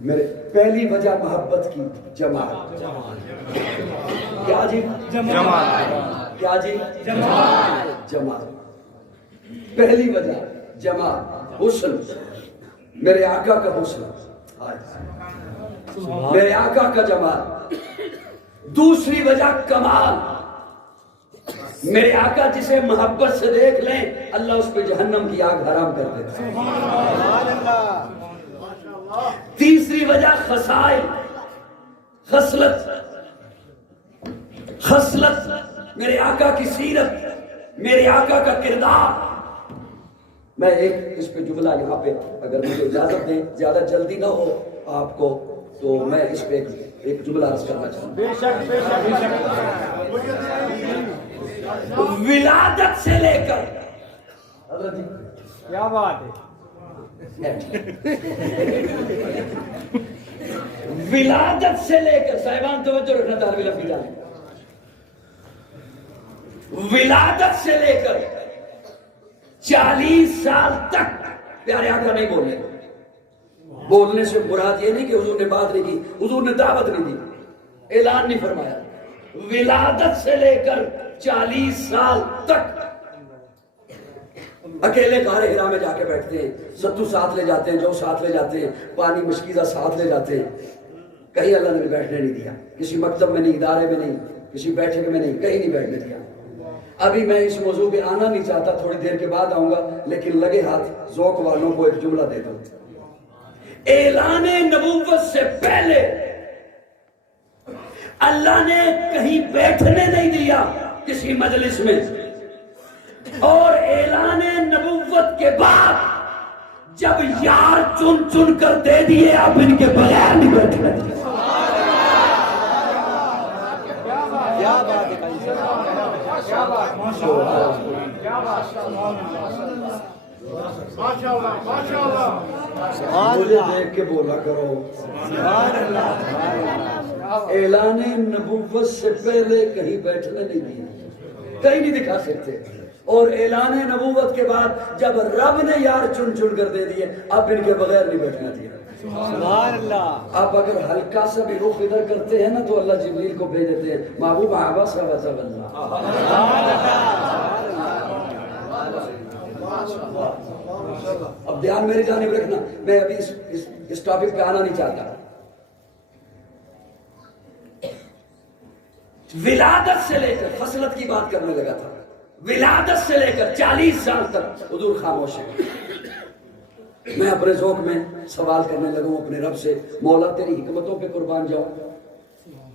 میرے پہلی وجہ محبت کی جمال. کیا جی؟ جمال. کیا جی؟ جمال. جمال. پہلی وجہ جمال، حسن، میرے آقا کا حسن، میرے آقا کا جمال. دوسری وجہ کمال، میرے آقا جسے محبت سے دیکھ لیں اللہ اس پہ جہنم کی آگ حرام کر دیتا ہے. تیسری وجہ خصائل، خصلت، خصلت، میرے آقا کی سیرت، میرے آقا کا کردار. میں ایک اس پہ جملہ یہاں پہ اگر مجھے اجازت دیں، زیادہ جلدی نہ ہو آپ کو تو میں اس پہ ایک جملہ عرض کرنا چاہوں. بے شک بے شک بے شک. ولادت سے لے کر حضرت جی کیا بات ہے. ولادت سے لے کر صاحبان توجہ رکھنا طالب علم کی جانب، ولادت سے لے کر 40 سال تک پیارے آقا نہیں بولے. بولنے سے مراد یہ نہیں کہ حضور نے بات نہیں کی، حضور نے دعوت نہیں دی، اعلان نہیں فرمایا. ولادت سے لے کر 40 سال تک اکیلے غار ہرا میں جا کے بیٹھتے ہیں، ستو ساتھ لے جاتے ہیں، جو ساتھ لے جاتے ہیں، پانی مشکیزہ ساتھ لے جاتے ہیں. کہیں اللہ نے بیٹھنے نہیں دیا، کسی مکتب میں نہیں، ادارے میں نہیں، کسی بیٹھک میں نہیں، کہیں نہیں بیٹھنے دیا. ابھی میں اس موضوع پہ آنا نہیں چاہتا، تھوڑی دیر کے بعد آؤں گا، لیکن لگے ہاتھ ذوق والوں کو ایک جملہ دے دوں. اعلان نبوت سے پہلے اللہ نے کہیں بیٹھنے نہیں دیا کسی مجلس میں، اور اعلان نبوت کے بعد جب یار چن چن کر دے دیے اب ان کے بغیر نہیں بیٹھنے دیا. مجھے دیکھ کے بولا کرو. اعلان نبوت سے پہلے کہیں بیٹھنے نہیں دیا، کہیں نہیں دکھا سکتے، اور اعلان نبوت کے بعد جب رب نے یار چن چن کر دے دیے اب ان کے بغیر نہیں بیٹھنا دیا. آپ اگر ہلکا سا بھی رخ ادھر کرتے ہیں نا تو اللہ جبریل کو بھیج دیتے ہیں، محبوب عباس کا وجہ بننا. اب دھیان میری جانب رکھنا، میں ابھی اس ٹاپک پہ آنا نہیں چاہتا. ولادت سے لے کر فصلت کی بات کرنے لگا تھا، ولادت سے لے کر 40 سال تک حضور خاموش ہے. میں اپنے ذوق میں سوال کرنے لگوں اپنے رب سے، مولا تیری حکمتوں پہ قربان جاؤں.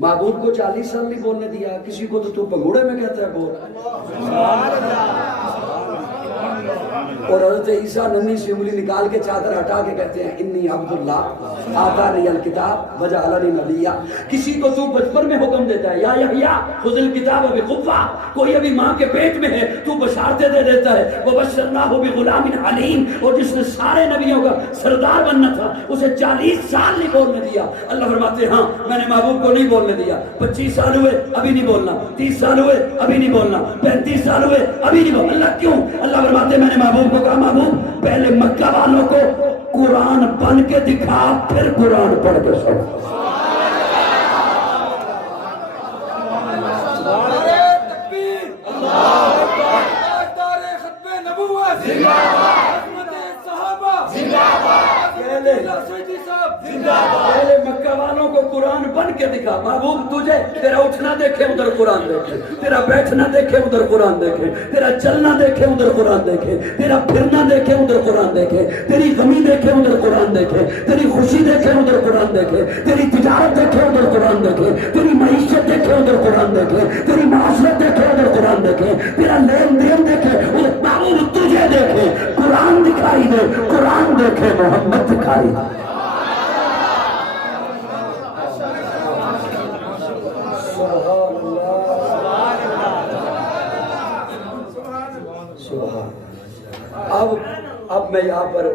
معبود کو 40 سال نہیں بولنے دیا، کسی کو تو پگوڑے میں کہتا ہے بول. اور حضرت عیسیٰ ننھی سی انگلی نکال کے چادر ہٹا کے کہتے ہیں انی عبداللہ آتانی الکتاب وجعلنی نبیا. کسی کو تو بچپن میں حکم دیتا ہے یا یحییٰ خذ الکتاب بقوہ، کوئی ابھی ماں کے پیٹ میں ہے تو بشارتیں دے دیتا ہے. وبشرناہ بغلام حلیم، اور جس نے سارے نبیوں کا سردار بننا تھا اسے 40 سال نہیں بولنے دیا. اللہ فرماتے ہاں میں نے محبوب کو نہیں بولنے دیا. 25 سال ہوئے ابھی نہیں بولنا، 30 سال ہوئے ابھی نہیں بولنا، 35 سال ہوئے ابھی نہیں بولنا. اللہ کیوں؟ اللہ فرماتے میں نے محبوب کو کہا محبوب پہلے مکہ والوں کو قرآن پڑھ کے دکھا پھر قرآن پڑھ کے سنا. پہلے مکہ والوں کو قرآن بن کے دکھا. محبوب تجھے تیرا اٹھنا دیکھے ادھر قرآن دیکھے، تیرا بیٹھنا دیکھے ادھر قرآن دیکھے، تیرا چلنا دیکھے ادھر قرآن دیکھے، تیرا پھرنا دیکھے ادھر قرآن دیکھے، تیری غمی دیکھے ادھر قرآن دیکھے، تیری خوشی دیکھے ادھر قرآن دیکھے، تیری تجارت دیکھے ادھر قرآن دیکھے، تیری معیشت دیکھے ادھر قرآن دیکھے، تیری معاشرت دیکھے ادھر قرآن دیکھے، تیرا لین دین دیکھے ادھر. محبوب تجھے دیکھے قرآن دکھائی دے، قرآن دیکھے محمد دکھائی دے. اب میں یہاں پر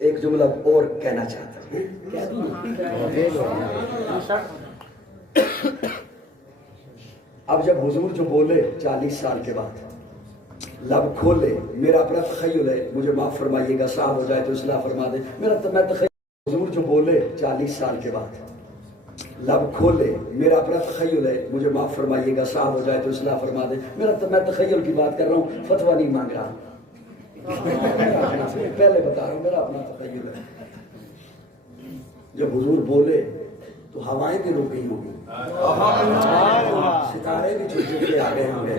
ایک جملہ اور کہنا چاہتا ہوں. اب جب حضور جو بولے 40 سال کے بعد لب کھولے، میرا اپنا تخیل ہے، مجھے معاف فرمائیے گا، صاحب ہو جائے تو اصلاح فرما دے. میں تخیل حضور جو بولے 40 سال کے بعد لب کھولے، میرا اپنا تخیل ہے، مجھے معاف فرمائیے گا، صاحب ہو جائے تو اصلاح فرما دیں، میں تخیل کی بات کر رہا ہوں، فتویٰ نہیں مانگ رہا، پہلے بتا رہا ہوں، میرا اپنا تخیل ہے۔ جب حضور بولے تو ہوائیں بھی رک گئی ہوں گی، ستارے بھی چھوٹ کے آ گئے ہوں گے،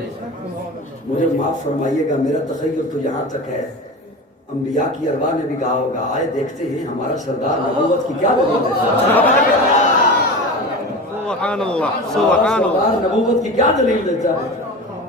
مجھے معاف فرمائیے گا، میرا تخیل تو یہاں تک ہے، انبیاء کی ارواح نے بھی کہا ہوگا، آئے دیکھتے ہیں ہمارا سردار نبوت کی کیا دلیل ہے، سبحان اللہ سبحان اللہ، سردار نبوت کی کیا دلیل دیتا ہے۔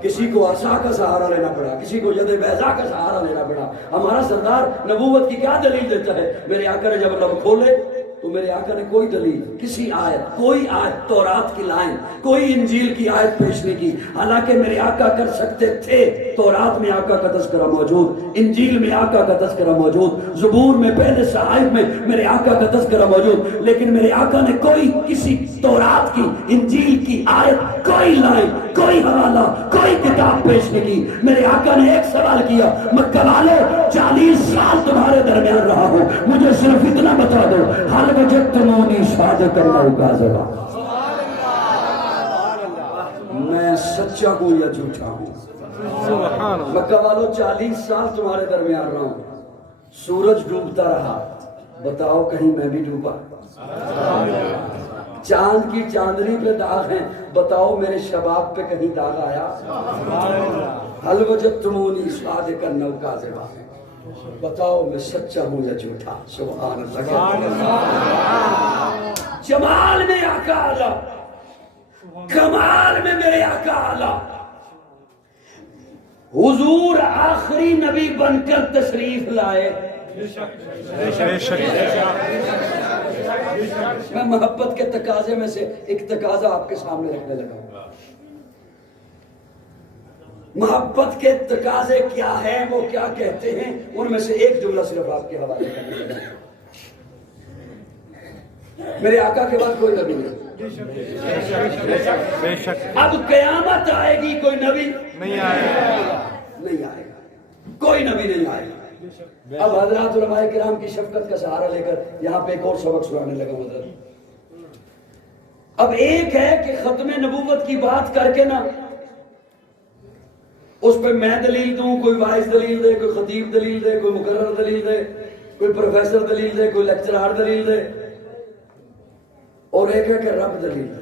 کسی کو عصا کا سہارا لینا پڑا، کسی کو ید بیضا کا سہارا لینا پڑا، ہمارا سردار نبوت کی کیا دلیل دیتا ہے۔ میرے آقا نے جب لب کھولے تو میرے آقا نے کوئی دلیل، کسی آیت، کوئی آیت تورات کی لائن، کوئی انجیل کی آیت پیش نہیں کی، حالانکہ میرے آقا کر سکتے تھے۔ تورات میں آقا کا تذکرہ موجود، انجیل میں آقا کا تذکرہ موجود، زبور میں، پہلے صحائف میں میرے آقا کا تذکرہ موجود، لیکن میرے آقا نے کوئی کسی تورات کی، انجیل کی آیت، کوئی لائن، کوئی حوالہ، کوئی کتاب پیش نہیں کی۔ میرے آقا نے ایک سوال کیا، مکہ والے 40 سال تمہارے درمیان رہا ہوں، مجھے صرف اتنا بتا دو، حل وجدتمونی صادقا او کاذبا، میں سچا ہوں یا جھوٹا ہوں۔ مکہ والوں 40 سال تمہارے درمیان رہا ہوں، سورج ڈوبتا رہا، بتاؤ کہیں میں بھی ڈوبا؟ چاند کی چاندنی پہ داغ ہیں، بتاؤ میرے شباب پہ کہیں داغ آیا؟ حل وجدتمونی صادقا او کاذبا، بتاؤ میں سچا ہوں یا جھوٹا؟ سبحان اللہ۔ جمال میں آقا اعلیٰ، کمال میں میرے آقا اعلیٰ، حضور آخری نبی بن کر تشریف لائے۔ میں محبت کے تقاضے میں سے ایک تقاضا آپ کے سامنے رکھنے لگا ہوں۔ محبت کے تقاضے کیا ہیں، وہ کیا کہتے ہیں، ان میں سے ایک جملہ صرف آپ کے حوالے کرنے لگا ہوں۔ میرے آقا کے بعد کوئی نبی نہیں، اب قیامت آئے گی، کوئی نبی نہیں آئے گا، کوئی نبی نہیں آئے گا۔ اب حضرات علماء کرام کی شفقت کا سہارا لے کر یہاں پہ ایک اور سبق سنانے لگا ہوں حضرت۔ اب ایک ہے کہ ختم نبوت کی بات کر کے نا اس پہ میں دلیل دوں، کوئی واعظ دلیل دے، کوئی خطیب دلیل دے، کوئی مقرر دلیل دے، کوئی پروفیسر دلیل دے، کوئی لیکچرار دلیل دے، اور ایک ہے کہ رب دلیل دے۔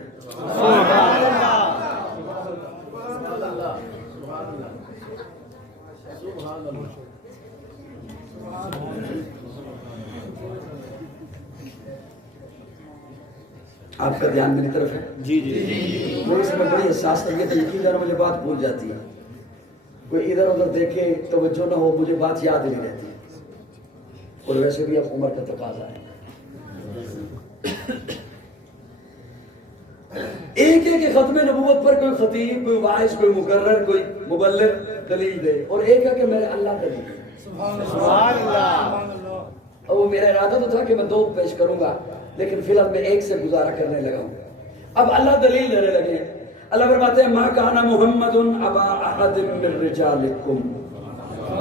آپ کا دھیان میری طرف ہے؟ جی جی جی، وہ اس میں بڑی حساس طریقے سے یقین جانا، مجھے بات بھول جاتی ہے، کوئی ادھر ادھر دیکھے توجہ نہ ہو، مجھے بات یاد نہیں رہتی، اور ویسے بھی اب عمر کا تقاضا ہے۔ ایک ہے کہ ختم نبوت پر کوئی خطیب، کوئی واعظ، کوئی مقرر، کوئی مبلغ دلیل دے، اور ایک ہے کہ میرے اللہ دلیل دے۔ سبحان اللہ۔ وہ میرا ارادہ تو تھا کہ میں دو پیش کروں گا، لیکن فی الحال میں ایک سے گزارا کرنے لگا ہوں۔ اب اللہ دلیل دینے لگے، اللہ فرماتے ہیں ما کان محمد ابا احد من رجالکم،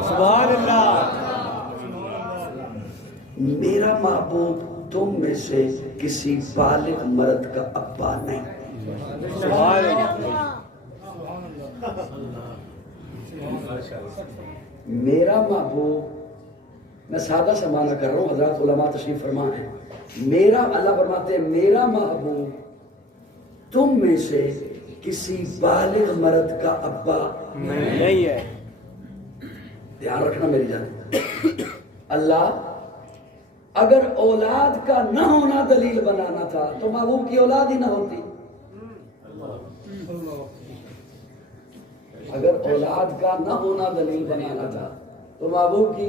سبحان اللہ، میرا محبوب تم میں سے کسی بالغ مرد کا ابا نہیں۔ سبحان اللہ، میرا محبوب، میں سادہ سا معنی کر رہا ہوں، حضرات علماء تشریف فرما ہیں، میرا، اللہ فرماتے ہیں میرا محبوب تم میں سے کسی بالغ مرد کا ابا نہیں ہے۔ دھیان رکھنا میری جان، اللہ اگر اولاد کا نہ ہونا دلیل بنانا تھا تو محبوب کی اولاد ہی نہ ہوتی، اگر اولاد کا نہ ہونا دلیل بنانا تھا تو محبوب کی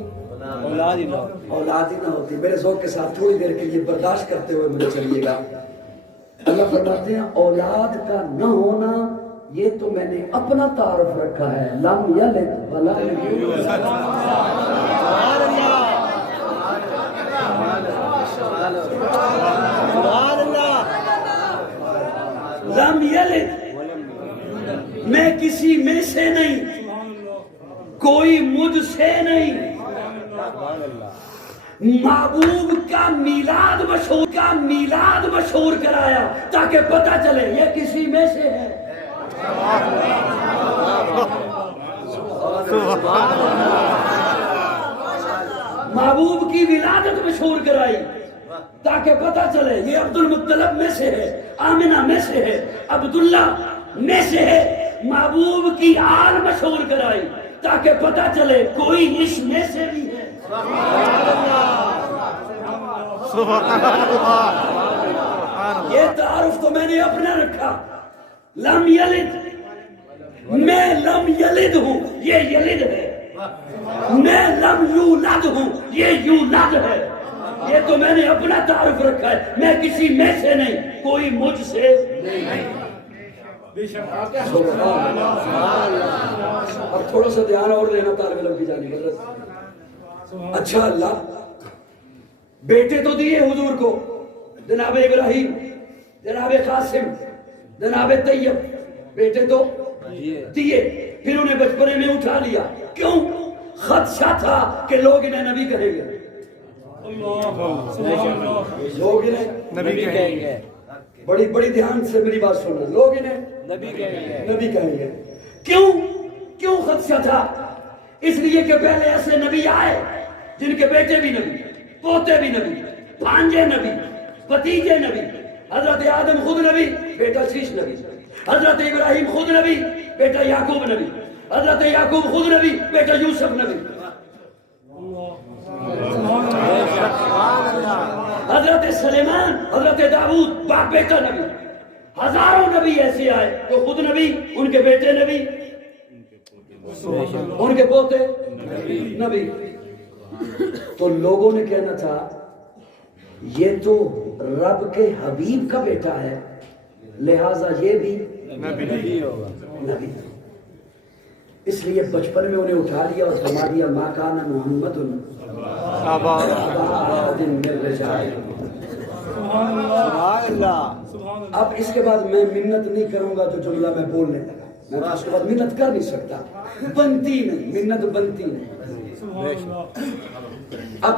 اولاد ہی نہ ہوتی۔ میرے ذوق کے ساتھ تھوڑی دیر کے لیے برداشت کرتے ہوئے مجھے چلیے گا۔ اللہ فرماتے ہیں اولاد کا نہ ہونا یہ تو میں نے اپنا تعارف رکھا ہے، لم یلد ولم یولد، لم یلد، میں کسی میں سے نہیں، کوئی مجھ سے نہیں، محبوب کا میلاد مشہور کرایا تاکہ پتہ چلے یہ کسی میں سے ہے. محبوب کی ولادت مشہور کرائی تاکہ پتہ چلے یہ عبد المطلب میں سے ہے, آمنہ میں سے ہے, عبداللہ میں سے ہے. محبوب کی آل مشہور کرائی تاکہ پتہ چلے کوئی اس میں سے بھی ہے. یہ تعارف تو میں نے اپنا رکھا. لم یلد, میں لم یلد ہوں, یہ یلد ہے. میں لم یولد ہوں, یہ یولد ہے. یہ تو میں نے اپنا تعارف رکھا ہے. میں کسی میں سے نہیں, کوئی مجھ سے نہیں. اب تھوڑا سا دھیان اور دینا طالب علم کی جانب. اچھا اللہ, بیٹے تو دیے حضور کو, جناب ابراہیم, جناب قاسم, جناب طیب, بیٹے تو دیے. پھر انہیں بچپنے میں اٹھا لیا. کیوں؟ خدشہ تھا کہ لوگ انہیں نبی کہیں گے. لوگ انہیں نبی کہیں گے. بڑی بڑی دھیان سے میری بات سننا. لوگ انہیں نبی کہیں گے. کیوں خدشہ تھا؟ اس لیے کہ پہلے ایسے نبی آئے جن کے بیٹے بھی نبی, پوتے بھی نبی, بھانجے نبی, بھتیجے نبی. حضرت آدم خود نبی, بیٹا شیش نبی. حضرت ابراہیم خود نبی, بیٹا یعقوب نبی. حضرت یعقوب خود نبی, بیٹا یوسف نبی. حضرت سلیمان, حضرت داؤد, باپ بیٹا نبی. ہزاروں نبی ایسے آئے جو خود نبی, ان کے بیٹے نبی, ان کے پوتے نبی. تو لوگوں نے کہنا تھا یہ تو رب کے حبیب کا بیٹا ہے, لہذا یہ بھی نبی ہوگا. اس لیے بچپن میں انہیں اٹھا لیا اور فرما دیا ما کان محمد ابا احد من رجالکم. اب اس کے بعد میں منت نہیں کروں گا جو جملہ میں بولنے لگا. میں اس کے بعد منت کر نہیں سکتا, بنتی نہیں, منت بنتی نہیں. اب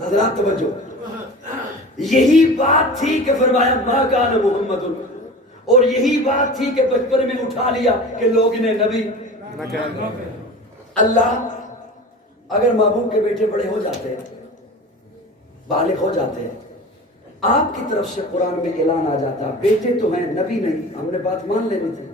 حضرات توجہ, یہی بات تھی کہ فرمایا ما کان محمد, اور یہی بات تھی کہ بچپن میں اٹھا لیا کہ لوگ انہیں نبی. اللہ اگر محبوب کے بیٹے بڑے ہو جاتے ہیں, بالغ ہو جاتے ہیں, آپ کی طرف سے قرآن میں اعلان آ جاتا بیٹے تو ہیں نبی نہیں, ہم نے بات مان لینی تھی.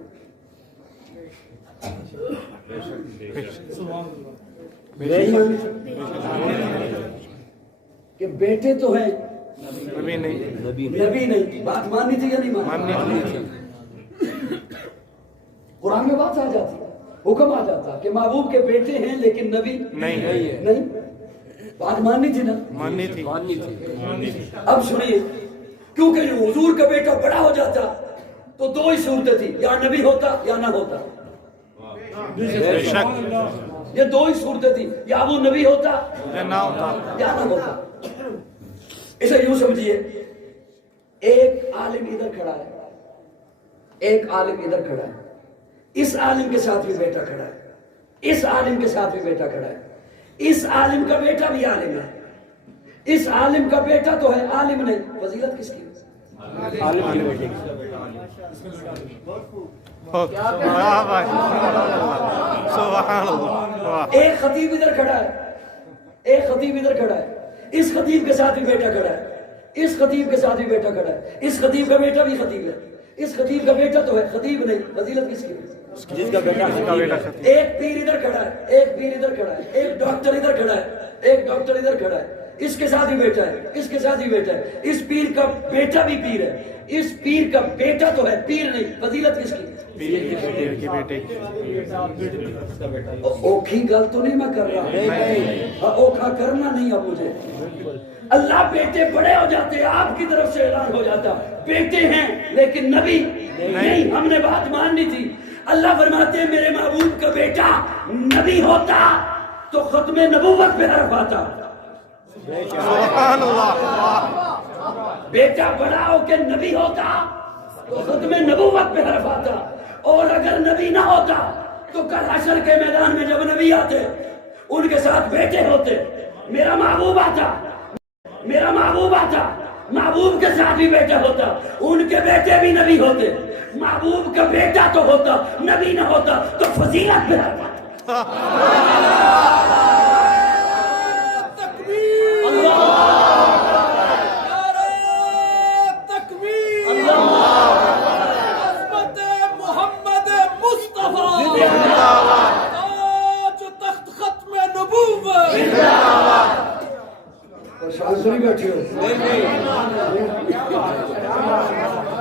کہ بیٹے تو ہیں نبی نہیں, بات ماننی تھی یا نہیں ماننی تھی؟ قرآن میں بات آ جاتی, حکم آ جاتا کہ محبوب کے بیٹے ہیں لیکن نبی نہیں. بات ماننی تھی نا, ماننی تھی. اب سنیے, کیونکہ حضور کا بیٹا بڑا ہو جاتا تو دو ہی صورتیں تھی, یا نبی ہوتا یا نہ ہوتا. یہ دو ہی صورتیں تھی, یا وہ نبی ہوتا یا نہ ہوتا. اسے یوں سمجھیے, ایک عالم ادھر کھڑا ہے, ایک عالم ادھر کھڑا ہے, اس عالم کے ساتھ بھی بیٹا کھڑا ہے, اس عالم کے ساتھ بھی بیٹا کھڑا ہے, اس عالم کا بیٹا بھی عالم ہے, اس عالم کا بیٹا تو ہے عالم نہیں. فضیلت کس کی؟ عالم کے بیٹے کی. ایک خطیب ادھر کھڑا ہے, ایک خطیب ادھر کھڑا ہے, اس خطیب کے ساتھ بھی بیٹا کھڑا ہے, اس خطیب کے ساتھ بھی بیٹا کھڑا ہے, اس خطیب کا بیٹا بھی خطیب ہے, اس خطیب کا بیٹا تو ہے خطیب نہیں. فضیلت کس کی؟ جس کا بیٹا. ایک پیر ادھر کھڑا ہے, ایک پیر ادھر کھڑا ہے, ایک ڈاکٹر ادھر کھڑا ہے, ایک ڈاکٹر ادھر کھڑا ہے, اس کے ساتھ ہی بیٹا ہے, اس کے ساتھ ہی بیٹا ہے. اس پیر کا بیٹا بھی پیر ہے, اس پیر کا بیٹا تو ہے پیر نہیں. فضیلت کس کی؟ اوکھی گل تو نہیں میں کر رہا, اوکھا کرنا نہیں. اب مجھے اللہ بیٹے بڑے ہو جاتے, آپ کی طرف سے اعلان ہو جاتا بیٹے ہیں لیکن نبی نہیں. ہم نے بات ماننی تھی. اللہ فرماتے ہیں میرے محبوب کا بیٹا نبی ہوتا تو ختم نبوت پہ حرف آتا. بیٹا بڑا ہو کے نبی ہوتا تو ختم نبوت پہ حرف آتا. اور اگر نبی نہ ہوتا تو کل حشر کے میدان میں جب نبی آتے ان کے ساتھ بیٹے ہوتے، میرا محبوب آتا، محبوب کے ساتھ بھی بیٹا ہوتا، ان کے بیٹے بھی نبی ہوتے، محبوب کا بیٹا تو ہوتا نبی نہ ہوتا تو فضیلت پہ بیٹھے ہو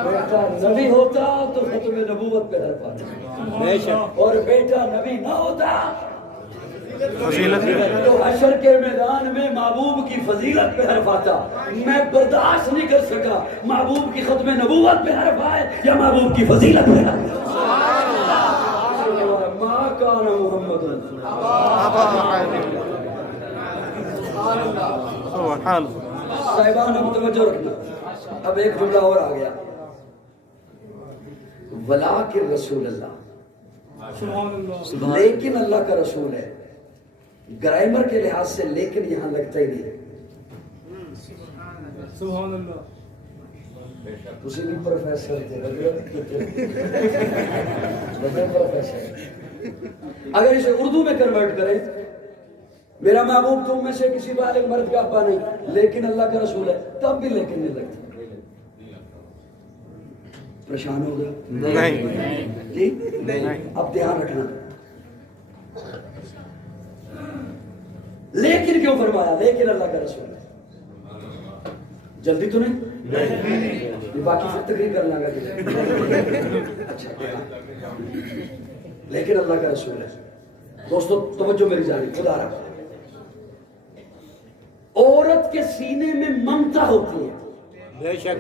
بیٹا نبی ہوتا تو ختم نبوت پہ حرف آتا، اور بیٹا نبی نہ ہوتا تو حشر کے میدان میں محبوب کی فضیلت پہ حرف آتا۔ میں برداشت نہیں کر سکا محبوب کی ختم نبوت پہ حرف آئے یا محبوب کی فضیلت پہ حرف آئے۔ ما کان محمد صاحبان اب توجہ رکھنا، اب ایک جملہ اور آ گیا، ولیکن رسول اللہ، لیکن اللہ کا رسول ہے۔ گرامر کے لحاظ سے لیکن یہاں لگتا ہی نہیں۔ سبحان اللہ، تسی بھی پروفیسر تھے، اگر اسے اردو میں کنورٹ کریں، میرا محبوب تم میں سے کسی بالغ مرد کا ابا نہیں لیکن اللہ کا رسول ہے، تب بھی لیکن نہیں لگتا۔ پریشان ہو گئے؟ نہیں جی اب دھیان رکھنا، لیکن کیوں فرمایا؟ لیکن اللہ کا رسول ہے۔ جلدی تو نہیں؟ باقی پھر تقریر کرنا گا۔ اچھا، لیکن اللہ کا رسول ہے۔ دوستو توجہ میری جانب، خدا رکھا، عورت کے سینے میں ممتا ہوتی ہے، بے شک،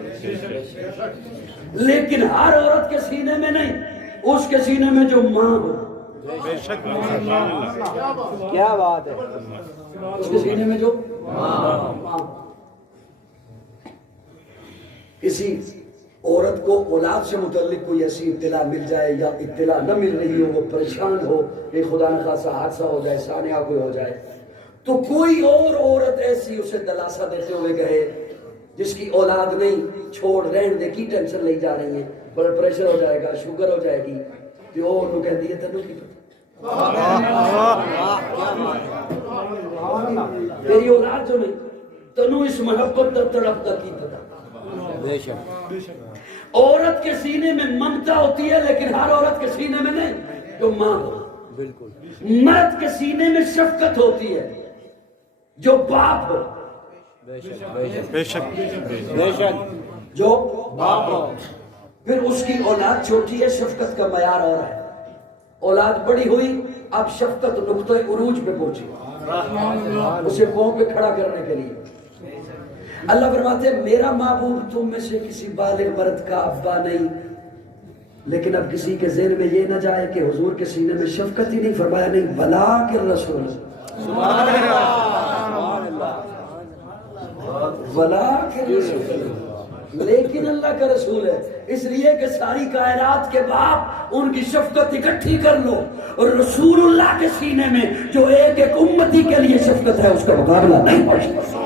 لیکن ہر عورت کے سینے میں نہیں، اس کے سینے میں جو ماں ہو، بے شک، کیا بات ہے، اس کے سینے میں جو ماں۔ کسی عورت کو اولاد سے متعلق کوئی ایسی اطلاع مل جائے یا اطلاع نہ مل رہی ہو، وہ پریشان ہو کہ خدا نخواستہ حادثہ ہو جائے، سانحہ کوئی ہو جائے، تو کوئی اور عورت ایسی اسے دلاسا دیتے ہوئے کہے جس کی اولاد نہیں، چھوڑ رہن دے، کی ٹینشن لے جا رہی ہیں، بلڈ پریشر ہو جائے گا، شوگر ہو جائے گی، تو وہ انہوں کہہ دیئے تنوں کی تیری اولاد جو نہیں، تنوں اس محبت در تڑپ تک کی پتا۔ بے شک، عورت کے سینے میں ممتا ہوتی ہے لیکن ہر عورت کے سینے میں نہیں، جو ماں ہو۔ بالکل، مرد کے سینے میں شفقت ہوتی ہے جو باپ ہو، بے شک، بے شک، بے شک، جو باپ ہو، پھر اس کی اولاد چھوٹی ہے، شفقت کا معیار اور ہے، اولاد بڑی ہوئی، اب شفقت نقطہ عروج پہ پہنچی، اسے پاؤں پہ کھڑا کرنے کے لیے۔ اللہ فرماتے ہیں میرا محبوب تم میں سے کسی بالغ مرد کا ابا نہیں، لیکن اب کسی کے ذہن میں یہ نہ جائے کہ حضور کے سینے میں شفقت ہی نہیں، فرمایا نہیں، ولیکن رسول، ولیکن رسول، لیکن اللہ کا رسول ہے، اس لیے کہ ساری کائنات کے باپ ان کی شفقت اکٹھی کر لو، اور رسول اللہ کے سینے میں جو ایک ایک امتی کے لیے شفقت ہے اس کا مقابلہ نہیں پڑ سکتا۔